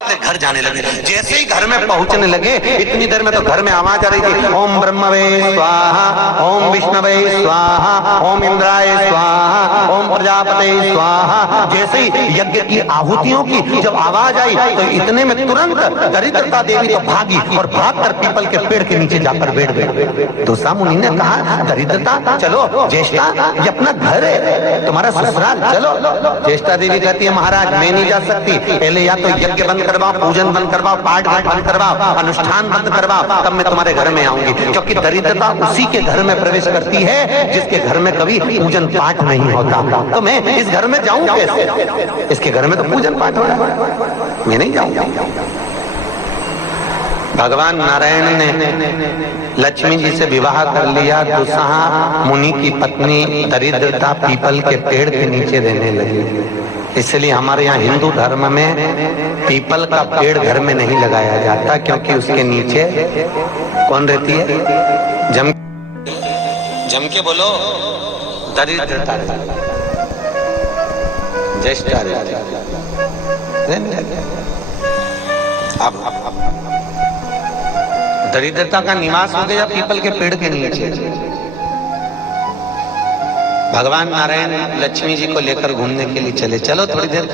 घर जाने लगे। जैसे ही घर में पहुंचने लगे इतनी देर में तो घर में आवाज आ रही थी, ओम ब्रह्मवे स्वाहा, ओम विष्णवे स्वाहा, ओम इंद्राय स्वाहा, ओम प्रजापते स्वाहा। जैसे ही यज्ञ की आहुतियों की जब आवाज आई तो इतने में तुरंत दरिद्रता देवी तो भागी और भागकर पीपल के पेड़ के नीचे जाकर बैठ गई। दूसरा मुनि ने कहा, दरिद्रता चलो, ज्येष्ठा ये अपना घर है, तुम्हारा ससुराल, चलो। ज्येष्ठा देवी कहती है, महाराज मैं नहीं जा सकती, पहले या तो यज्ञ बंद करवाओ, पूजन बंद करवाओ, पाठ घाट बंद करवाओ, अनुष्ठान बंद करवाओ, तब मैं तुम्हारे घर में आऊंगी। क्योंकि दरिद्रता उसी के घर में प्रवेश करती है जिसके घर में कभी पूजन पाठ नहीं होता। तो मैं इस घर में जाऊं कैसे? इसके घर में तो पूजन पाठ हो रहा है, मैं नहीं जाऊंगा। भगवान नारायण ने लक्ष्मी जी से विवाह कर लिया। दुसहा मुनि की पत्नी दरिद्रता पीपल के पेड़ के नीचे रहने लगी। इसलिए हमारे यहाँ हिंदू धर्म में पीपल का पेड़ घर में नहीं लगाया जाता, क्योंकि उसके नीचे कौन रहती है? जम के बोलो, दरिद्रता, ज्येष्ठा। अब दरिद्रता का निवास हो गया पीपल के पेड़ के नीचे। भगवान नारायण लक्ष्मी जी को लेकर घूमने के लिए चले। चलो थोड़ी देर,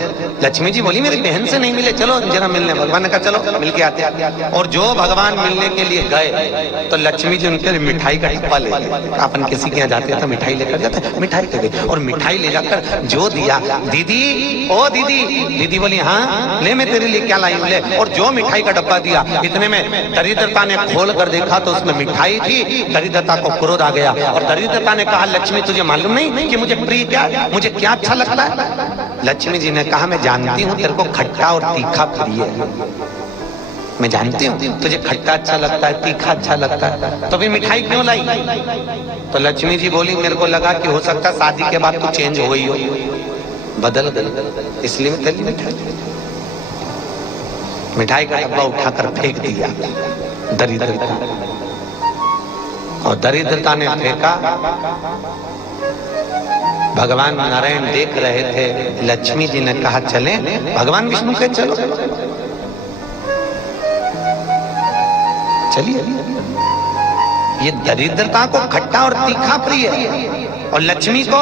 लक्ष्मी जी बोली मेरी बहन से नहीं मिले, चलो जरा मिलने। भगवान ने कहा चलो मिल के आते। और जो भगवान मिलने के लिए गए तो लक्ष्मी जी उनके लिए मिठाई का डिब्बा ले गए। अपन किसी के यहाँ जाते हैं तो मिठाई लेकर जाते, मिठाई ले गए और मिठाई ले जाकर जो दिया, दीदी ओ दीदी, दीदी बोली हाँ ले मैं तेरे लिए क्या लाई हूँ ले। और जो मिठाई का डब्बा दिया, इतने में दरिद्रता ने खोल कर देखा तो उसमें मिठाई थी। दरिद्रता को क्रोध आ गया और दरिद्रता ने कहा, लक्ष्मी तुझे मालूम नहीं कि मुझे प्रिय क्या, मुझे क्या अच्छा लगता है? लक्ष्मी जी ने कहा, मैं जानती हूँ तेरे को खट्टा और तीखा प्रिय है, मैं जानती हूँ तुझे खट्टा अच्छा लगता है, तीखा अच्छा लगता है, तो फिर मिठाई क्यों लाई? तो लक्ष्मी जी बोली, मेरे को लगा कि हो सकता है शादी के बाद तू चेंज हो गई हो, बदल गई, इसलिए मैं तेरी मिठाई का डब्बा उठाकर फेंक दिया दरिद्रता। और दरिद्रता ने फेंका। भगवान नारायण देख रहे थे। लक्ष्मी जी ने कहा चलें? भगवान विष्णु के चलो, चलिए। ये दरिद्रता को खट्टा और तीखा प्रिय है और लक्ष्मी को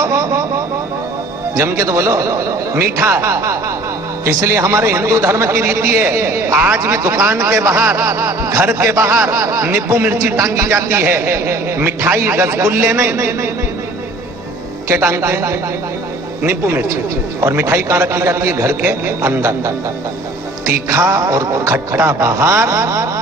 जम के तो बोलो मीठा। इसलिए हमारे हिंदू धर्म की रीति है, आज भी दुकान के बाहर, घर के बाहर नींबू मिर्ची टांगी जाती है, मिठाई रसगुल्ले नहीं, क्या टांगते हैं? नींबू मिर्ची। और मिठाई कहाँ रखी जाती है? घर के अंदर। तीखा और खट्टा बाहर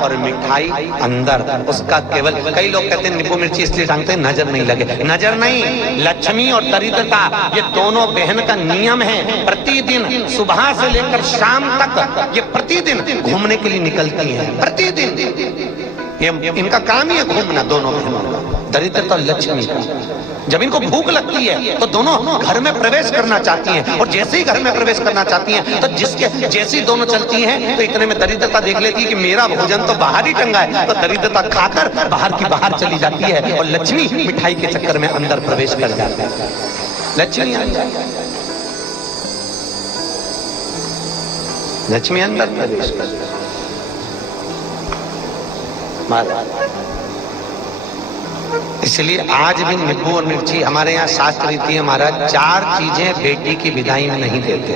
और मिठाई अंदर। उसका केवल, कई लोग कहते हैं नींबू मिर्ची इसलिए टांगते हैं नजर नहीं लगे। नजर नहीं, लक्ष्मी और दरिद्रता ये दोनों बहन का नियम है। प्रतिदिन सुबह से लेकर शाम तक ये प्रतिदिन घूमने के लिए निकलती हैं। प्रतिदिन ये इनका काम ही है घूमना, दोनों बहनों का, दरिद्रता और लक्ष्मी का। जब इनको भूख लगती है तो दोनों घर में प्रवेश करना चाहती हैं और जैसे ही घर में प्रवेश करना चाहती हैं तो जैसी दोनों चलती हैं तो इतने में दरिद्रता देख लेती है कि मेरा भोजन तो बाहर ही टंगा है, तो दरिद्रता खाकर बाहर की बाहर चली जाती है और लक्ष्मी मिठाई के चक्कर में अंदर प्रवेश कर जाती है। लक्ष्मी लक्ष्मी अंदर प्रवेश कर जाती है। इसलिए आज भी नींबू और मिर्ची, हमारे यहाँ शास्त्र रीति है महाराज, 4 चीजें बेटी की विदाई में नहीं देते।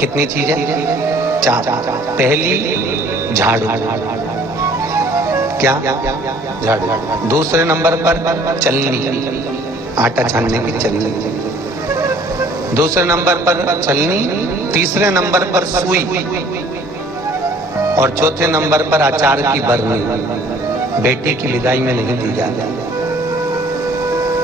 कितनी चीजें? 4। पहली झाड़ू, क्या? झाड़ू। दूसरे नंबर पर चलनी, आटा छानने की चलनी। दूसरे नंबर पर चलनी, तीसरे नंबर पर सुई और चौथे नंबर पर अचार की बरनी। बेटी की विदाई में नहीं दी जाती।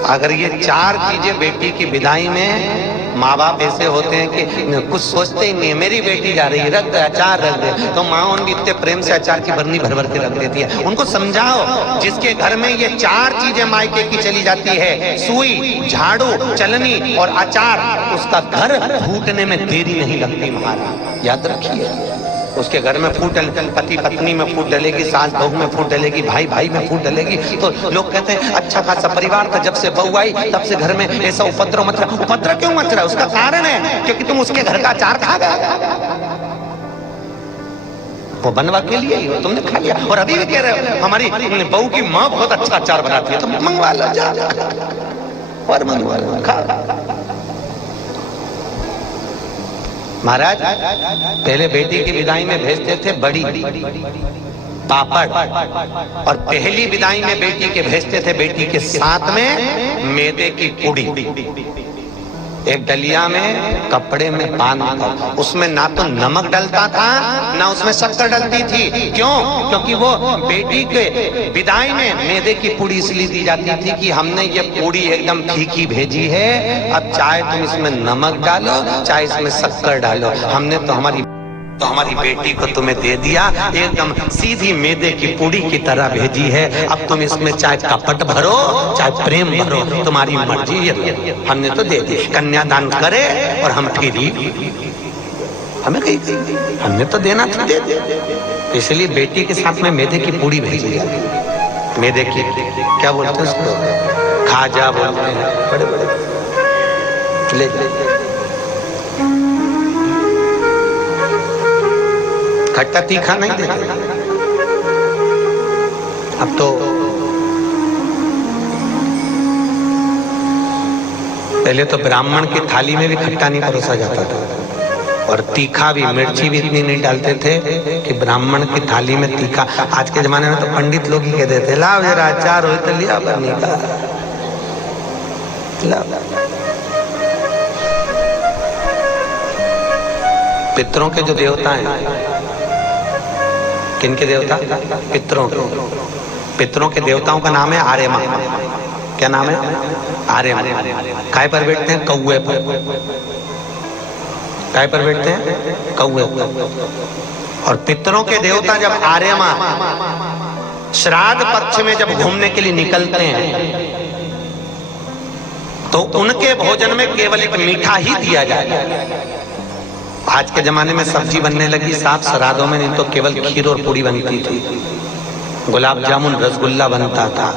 अगर ये 4 चीजें बेटी की विदाई में, माँ बाप ऐसे होते हैं कि कुछ सोचते ही नहीं, मेरी बेटी जा रही है, रख दे अचार रख दे, तो माँ उनकी इतने प्रेम से अचार की बरनी भर भर के रख देती है। उनको समझाओ, जिसके घर में ये 4 चीजें मायके की चली जाती है, सुई, झाड़ू, चलनी और अचार, उसका घर फूटने में देरी नहीं लगती महाराज, याद रखिए। उसके घर में फूट, पति पत्नी में फूट डलेगी, सास बहू में फूट डलेगी, भाई भाई में फूट डलेगी। तो लोग कहते हैं अच्छा खासा परिवार था, जब से बहू आई तब से घर में ऐसा उपद्रव मच रहा। उपद्रव क्यों मच रहा है? उसका कारण है क्योंकि तुम उसके घर का अचार खा गए। वो बनवा के लिए ही हो, तुमने खा लिया और अभी भी कह रहे हो हमारी बहू की माँ बहुत अच्छा अचार बनाती है, तो मंगवा लो, जा और मंगवा लो, खा। महाराज पहले बेटी की विदाई में भेजते थे बड़ी पापड़, और पहली विदाई में बेटी के भेजते थे बेटी के साथ में मैदे की पूड़ी, एक डलिया में कपड़े में बांध कर, उसमें ना तो नमक डलता था ना उसमें शक्कर डलती थी। क्यों? क्योंकि वो बेटी के विदाई में मैदे की पूड़ी इसलिए दी जाती थी कि हमने ये पूड़ी एकदम फीकी भेजी है, अब चाहे तुम इसमें नमक डालो चाहे इसमें शक्कर डालो, हमने तो हमारी बेटी को तुम्हें दे दिया, एकदम सीधी मैदे की पूड़ी की तरह भेजी है, अब तुम इसमें चाहे कपट भरो चाहे प्रेम भरो, तुम्हारी मर्जी है, हमने तो दे दी। कन्यादान करे और हम फिरी, हमें कही हमने तो देना था, दे दे। इसलिए बेटी के साथ में मैदे की पूड़ी भेजी जाती, मैदे की क्या बोलते हैं उसको, खाजा बोलते हैं, बड़े बड़े ले खट्टा तीखा नहीं देते। अब तो पहले तो ब्राह्मण की थाली में भी खट्टा नहीं परोसा जाता था, और तीखा भी, मिर्ची भी इतनी नहीं डालते थे कि ब्राह्मण की थाली में तीखा। आज के जमाने में तो पंडित लोग ही कह देते लाओ जरा अचार हो तो लिया बनी का, पितरों के जो देवता हैं, किनके देवता? पितरों के। पितरों के देवताओं का नाम है आर्यमा। क्या नाम है? आर्यमा। काय पर बैठते हैं? कौवे पर। काय पर बैठते हैं? कौवे पर। और पितरों के देवता जब आर्यमा श्राद्ध पक्ष में जब घूमने के लिए निकलते हैं तो उनके भोजन में केवल एक मीठा ही दिया जाए। आज के जमाने में सब्जी बनने लगी साफ श्राद्धों में, नहीं तो केवल खीर और पूड़ी बनती थी, गुलाब जामुन रसगुल्ला बनता था,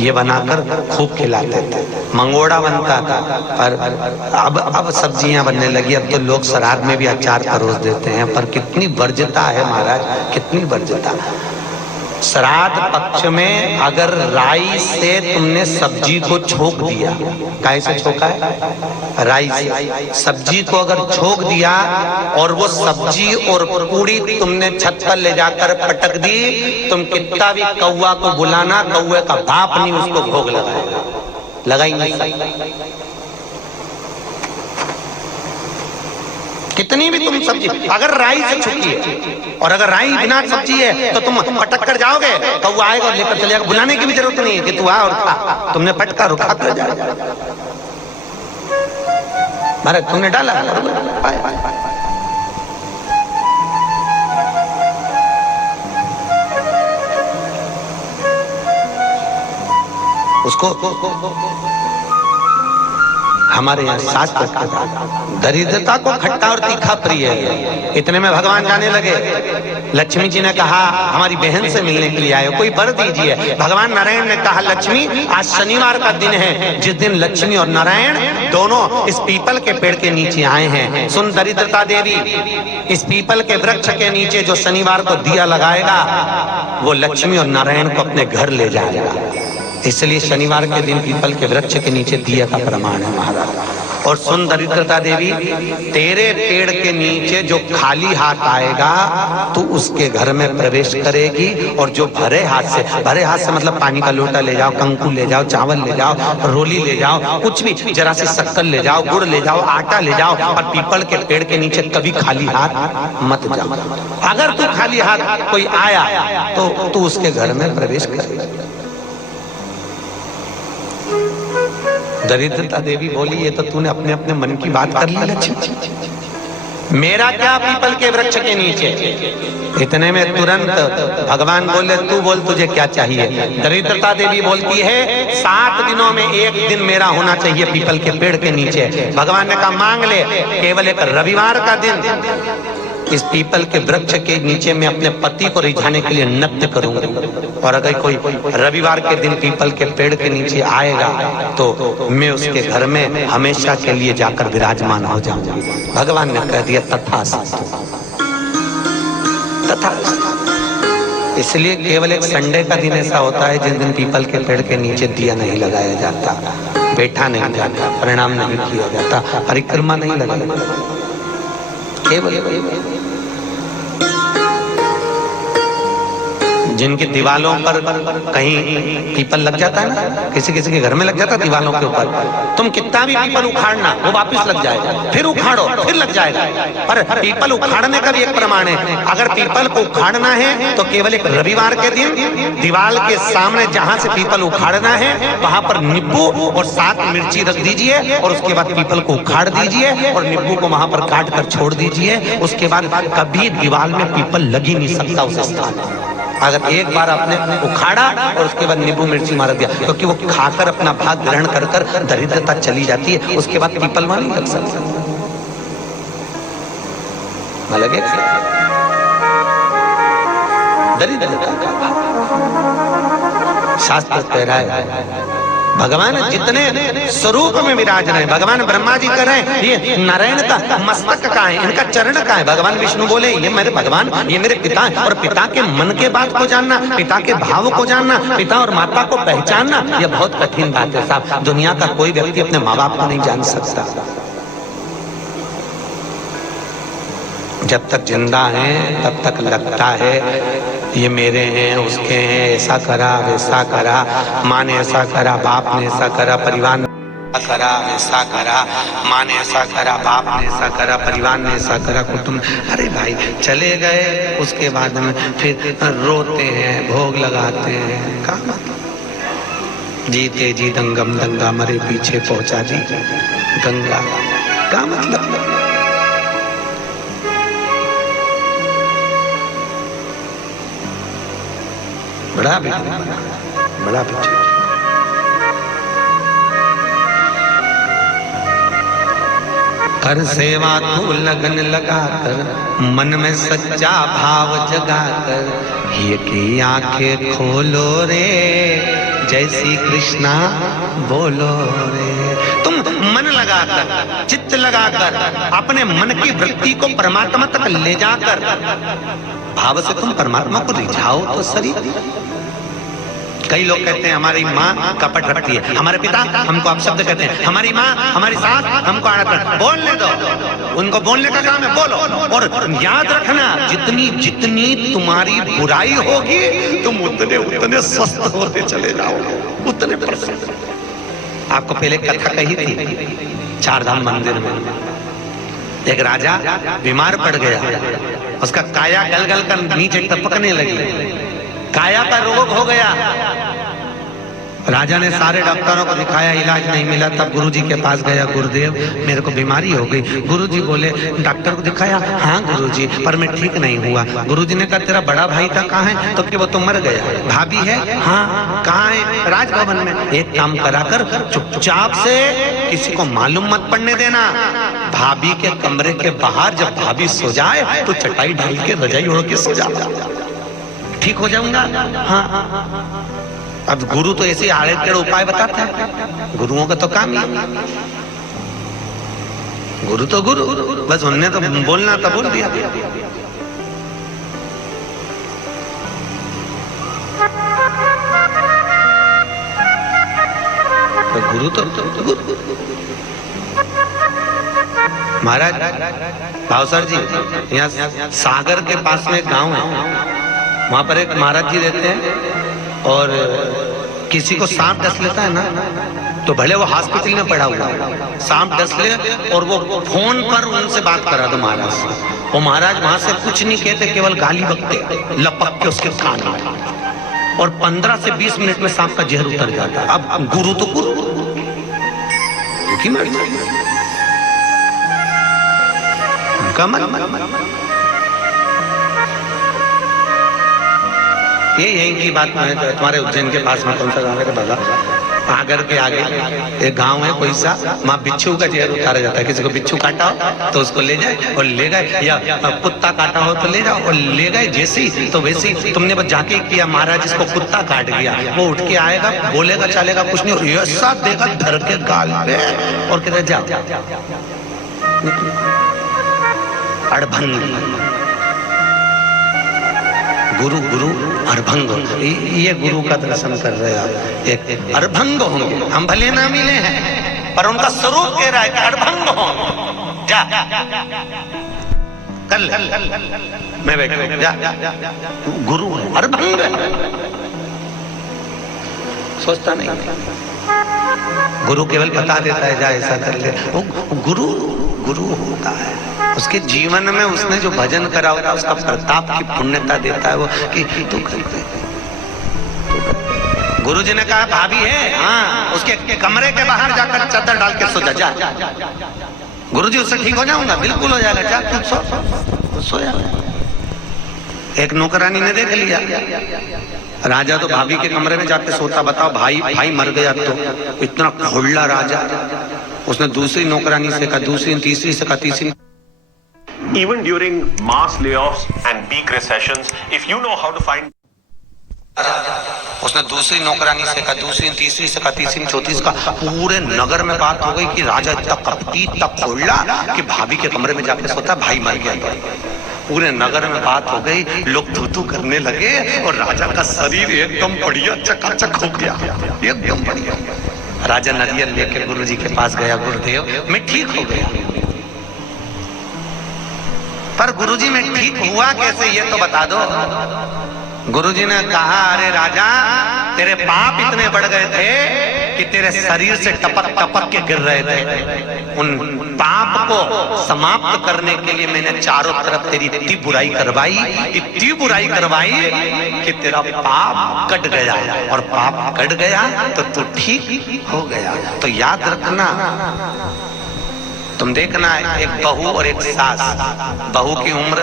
ये बनाकर खूब खिलाते थे, मंगोड़ा बनता था। पर अब सब्जियां बनने लगी, अब तो लोग श्राद्ध में भी अचार परोस देते हैं। पर कितनी वर्ज्यता है महाराज, कितनी वर्ज्यता। श्राद्ध पक्ष में अगर राई से तुमने सब्जी को छोक दिया, काहे से छोका है? राई से। सब्जी को अगर छोक दिया और वो सब्जी और पूड़ी तुमने छत पर ले जाकर पटक दी, तुम कितना भी कौवा को बुलाना, कौवे का बाप नहीं उसको भोग लगाएगा, लगा ही नहीं। कितनी भी तुम सब्जी अगर राई से छुकी है, और अगर राई बिना सब्जी है तो तुम पटक कर जाओगे, कौवा आएगा और लेकर चलेगा, बुलाने की भी जरूरत नहीं है कि तू आ और खा, तुमने पटका रुखा कर जाएगा। महाराज तुमने डाला उसको। हमारे यहाँ शास्त्र दरिद्रता को खट्टा और तीखा प्रिय है। इतने में भगवान जाने लगे। लक्ष्मी जी ने कहा हमारी बहन से मिलने के लिए आए हो, कोई वर दीजिए। भगवान नारायण ने कहा लक्ष्मी आज शनिवार का दिन है, जिस दिन लक्ष्मी और नारायण दोनों इस पीपल के पेड़ के नीचे आए हैं। सुन दरिद्रता देवी, इस पीपल के वृक्ष के नीचे जो शनिवार को दिया लगाएगा वो लक्ष्मी और नारायण को अपने घर ले जाएगा। इसलिए शनिवार के दिन पीपल के वृक्ष के नीचे दिया का प्रमाण है महाराज। और सुन दरिद्रता देवी, तेरे पेड़ के नीचे जो खाली हाथ आएगा तू उसके घर में प्रवेश करेगी, और जो भरे हाथ से मतलब पानी का लोटा ले जाओ, कंकु ले जाओ, चावल ले जाओ, रोली ले जाओ, कुछ भी, जरा सी शक्कर ले जाओ, गुड़ ले जाओ, आटा ले जाओ, और पीपल के पेड़ के नीचे कभी खाली हाथ मत जाओ। अगर तू खाली हाथ कोई आया तो तू उसके घर में प्रवेश करेगी। दरिद्रता देवी बोली ये तो तूने अपने अपने मन की बात कर ली लक्ष्मी, मेरा क्या पीपल के वृक्ष के नीचे। इतने में तुरंत भगवान बोले तू बोल तुझे क्या चाहिए। दरिद्रता देवी बोलती है 7 दिनों में एक दिन मेरा होना चाहिए पीपल के पेड़ के नीचे। भगवान ने कहा मांग ले, केवल एक रविवार का दिन इस पीपल के वृक्ष के नीचे मैं अपने पति को रिझाने के लिए नृत्य करूंगी, और अगर कोई रविवार के दिन पीपल के पेड़ के नीचे आएगा तो मैं उसके घर में हमेशा के लिए जाकर विराजमान हो जाऊंगा। भगवान ने कह दिया तथास्तु। तथा इसलिए केवल एक संडे का दिन ऐसा होता है जिस दिन पीपल के पेड़ के नीचे दिया नहीं लगाया जाता, बैठा नहीं जाता, प्रणाम नहीं किया जाता, परिक्रमा नहीं लगाया जाता। केवल जिनकी दीवालों पर कहीं पीपल लग जाता है ना, किसी किसी के घर में लग जाता है दीवालों के ऊपर, तुम कितना भी पीपल उखाड़ना वो वापस लग जाएगा, फिर उखाड़ो फिर लग जाएगा। पर पीपल उखाड़ने का भी एक प्रमाण है, अगर पीपल को उखाड़ना है तो केवल एक रविवार के दिन दीवाल के सामने जहां से पीपल उखाड़ना है वहां पर नींबू और 7 मिर्ची रख दीजिए और उसके बाद पीपल को उखाड़ दीजिए और नींबू को वहां पर काट कर छोड़ दीजिए। उसके बाद कभी दीवाल में पीपल लग ही नहीं सकता उस स्थान में। अगर एक बार आपने उखाड़ा और उसके बाद नींबू मिर्ची मार दिया, क्योंकि वो खाकर अपना भाग ग्रहण कर कर दरिद्रता चली जाती है, उसके बाद पीपल वहां नहीं लग सकता। लगे दरिद्रता का शास्त्र कह रहा है भगवान जितने स्वरूप में विराज रहे, भगवान ब्रह्मा जी कर रहे हैं ये नारायण का मस्तक का है, इनका चरण का है। भगवान विष्णु बोले ये मेरे भगवान, ये मेरे पिता है। और पिता के मन के बात को जानना, पिता के भाव को जानना, पिता और माता को पहचानना, यह बहुत कठिन बात है साहब। दुनिया का कोई व्यक्ति अपने माँ बाप को नहीं जान सकता। जब तक जिंदा है तब तक लगता है ये मेरे हैं, उसके हैं, ऐसा करा वैसा करा, माँ ने ऐसा करा, बाप ने ऐसा करा, परिवार ने ऐसा करा, ऐसा करा, माँ ने ऐसा करा, बाप ने ऐसा करा, परिवार ने ऐसा करा, कुटुंब। अरे भाई चले गए, उसके बाद में फिर रोते हैं, भोग लगाते हैं। क्या मतलब जीते जी दंगम दंगा, मरे पीछे पहुंचा जी गंगा। क्या मतलब बड़ा पीछे। कर सेवा तू लगन लगा कर, मन में सच्चा भाव जगा कर, ये की आंखें खोलो रे, जय श्री कृष्णा बोलो रे। तुम मन लगाकर, चित्त लगाकर, अपने मन की वृत्ति को परमात्मा तक ले जाकर भाव से तुम परमात्मा को रिझाओ तो सही। कई लोग कहते हैं हमारी माँ कपट रखती है, हमारे पिता हमको अपशब्द कहते हैं, हमारी माँ हमारी सास हमको आड़त। बोलने दो, उनको बोलने का काम है, बोलो। और याद रखना जितनी जितनी तुम्हारी बुराई होगी तुम उतने उतने स्वस्थ होते चले जाओगे, उतने प्रसन्न। आपको पहले कथा कही थी 4 धाम मंदिर में, एक राजा बीमार पड़ गया, उसका काया गल गल कर नीचे टपकने लगी, काया का रोग हो गया। राजा ने सारे डॉक्टरों को दिखाया, इलाज नहीं मिला। तब गुरुजी के पास गया, गुरुदेव मेरे को बीमारी हो गई। गुरुजी बोले डॉक्टर को दिखाया, हाँ गुरुजी, पर मैं ठीक नहीं हुआ। गुरुजी ने कहा तेरा बड़ा भाई था कहाँ है? तो कि वो तो मर गया। भाभी है? हाँ। कहाँ है? राजभवन में। एक काम करा कर, चुपचाप से किसी को मालूम मत पड़ने देना, भाभी के कमरे के बाहर जब भाभी सो जाए तो चटाई ढाल के रजाई ओढ़ के सो जा, ठीक हो जाऊंगा। हाँ। अब गुरु तो ऐसे आड़े टेढ़े उपाय बताता है, गुरुओं का तो काम ही। गुरु तो गुरु, बस उन्होंने तो बोलना था बोल दिया। तो गुरु तो गुरु। महाराज भावसर जी, यहाँ सागर के पास में एक गांव है, वहां पर एक महाराज जी रहते हैं। और किसी को सांप डस लेता है ना, तो भले वो हॉस्पिटल में पड़ा हुआ, सांप डस ले और वो फोन पर उनसे बात करा दो महाराज से, वो महाराज वहां से कुछ नहीं कहते, केवल गाली बकते, लपक के उसके कान में, और 15 से 20 मिनट में सांप का जहर उतर जाता है। अब गुरु तो गुरु की मर्जी, ये यही की बात में तुम्हारे उज्जैन के पास में कौन सा गाँव है बाबा, आगर के आगे एक गांव है कोई सा, वहाँ बिच्छू का जहर उतारा जाता है। किसी को बिच्छू काटा हो तो उसको ले जाए और ले गए, या कुत्ता काटा हो तो ले जाओ और ले गए। जैसी तो वैसी तुमने बस जाके किया, महाराज इसको कुत्ता काट गया, वो उठ के आएगा, बोलेगा चलेगा कुछ नहीं, और ऐसा देगा धर के गाल पे और कहते जाओ अड़भंग। गुरु गुरु अरभंग, ये गुरु का दर्शन कर रहे आप, एक अरभंग होंगे। हम भले ना मिले हैं पर उनका स्वरूप कह रहा है कि अरभंग हो। जा कल मैं बैठ जा, गुरु अरभंग सोचता नहीं, गुरु केवल बता देता है जा ऐसा कर ले। वो गुरु गुरु होता है, उसके जीवन में उसने जो भजन करा होता है, उसका प्रताप की पुण्यता देता है वो कि तू कर दे। गुरु जी ने कहा भाभी है, हाँ उसके कमरे के बाहर जाकर चादर डाल के सो जा। गुरु जी उससे ठीक हो जाऊंगा, बिल्कुल हो जाएगा, जा तू सो जा। एक नौकरानी ने देख लिया, राजा तो भाभी के कमरे में जाके सोता, बताओ भाई मर गया तो इतना खोला राजा। उसने दूसरी नौकरानी से कहा, दूसरी तीसरी से कहा, तीसरी। Even during mass layoffs and peak recessions, if you know how to find, उसने दूसरी नौकरानी से कहा, दूसरी तीसरी से कहा, तीसरी चौथी से कहा। पूरे नगर में बात हो गई कि राजा इतना कपटी इतना खोला कि भाभी के कमरे में जाके सोता, भाई मर गया। पूरे नगर में बात हो गई, लोग थू करने लगे और राजा का शरीर एकदम बढ़िया चकाचक हो गया, एकदम बढ़िया। राजा नारियल लेके गुरु जी के पास गया, गुरुदेव मैं ठीक हो गया। पर गुरु जी मैं ठीक हुआ कैसे, ये तो बता दो। गुरुजी ने कहा, अरे राजा तेरे पाप इतने बढ़ गए थे कि तेरे शरीर से टपक टपक के गिर रहे थे। उन पाप को समाप्त करने के लिए मैंने चारों तरफ तेरी इतनी बुराई करवाई कि तेरा पाप कट गया, और पाप कट गया तो तू ठीक हो गया। तो याद रखना, तुम देखना एक बहू और एक सास, बहू की उम्र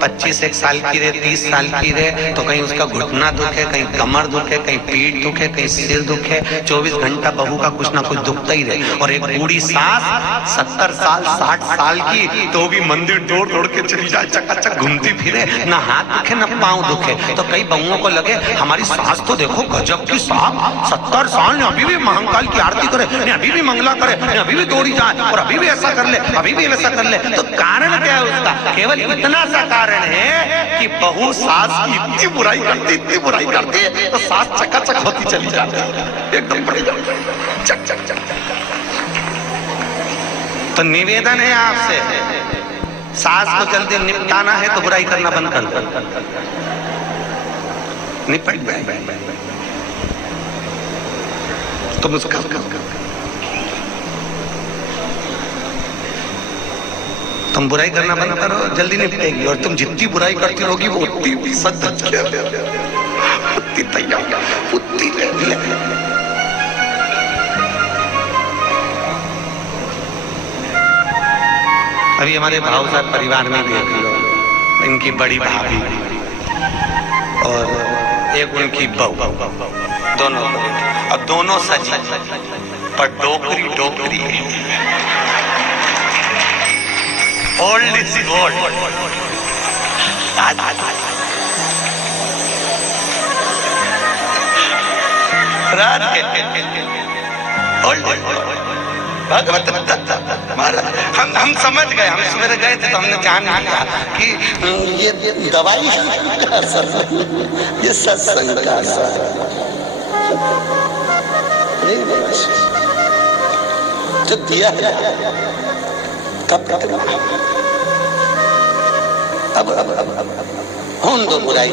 25 साल की रहे, 30 साल की रहे तो कहीं उसका घुटना दुखे, कहीं कमर दुखे, कहीं पीठ दुखे, कहीं सिर दुखे, 24 घंटा बहू का कुछ ना कुछ दुखता ही रहे। और एक बूढ़ी सास 70 साल 60 साल की तो भी मंदिर दौड़ के चली जाए, चकाचक घूमती फिरे, ना हाथ दुखे ना पाँव दुखे। तो कई बहुओं को लगे हमारी सास तो देखो गजब की सास, 70 साल ने अभी भी महाकाल की आरती करे, अभी भी मंगला करे, अभी भी दौड़ी जाए और अभी भी ऐसा कर ले, अभी भी ऐसा कर ले। तो कारण क्या है उसका? केवल इतना सा कारण है कि बहू सास की इतनी बुराई करती तो सास चकाचक होती चली जाती है, एकदम बड़ी चक चक चक। तो निवेदन है आपसे, सास को जल्दी निपटाना है तो बुराई करना बंद कर दो, निपट गए तुम उसका तुम बुराई करना बंद करो, जल्दी निपटेगी। और तुम जितनी बुराई करती रहोगी वो उतनी सच उतनी तैयार उतनी ले। अभी हमारे भाव साहब परिवार में भी देख लो, इनकी बड़ी भाभी और एक उनकी बहू, दोनों, अब दोनों सजी पर डोकरी ओल्ड इज गोल्ड। हम समझ गए, हम सवेरे गए थे तो हमने जान लिया कि ये दवाई का असर, ये सत्संग का असर। जो दिया है कब अब उन दो बुराई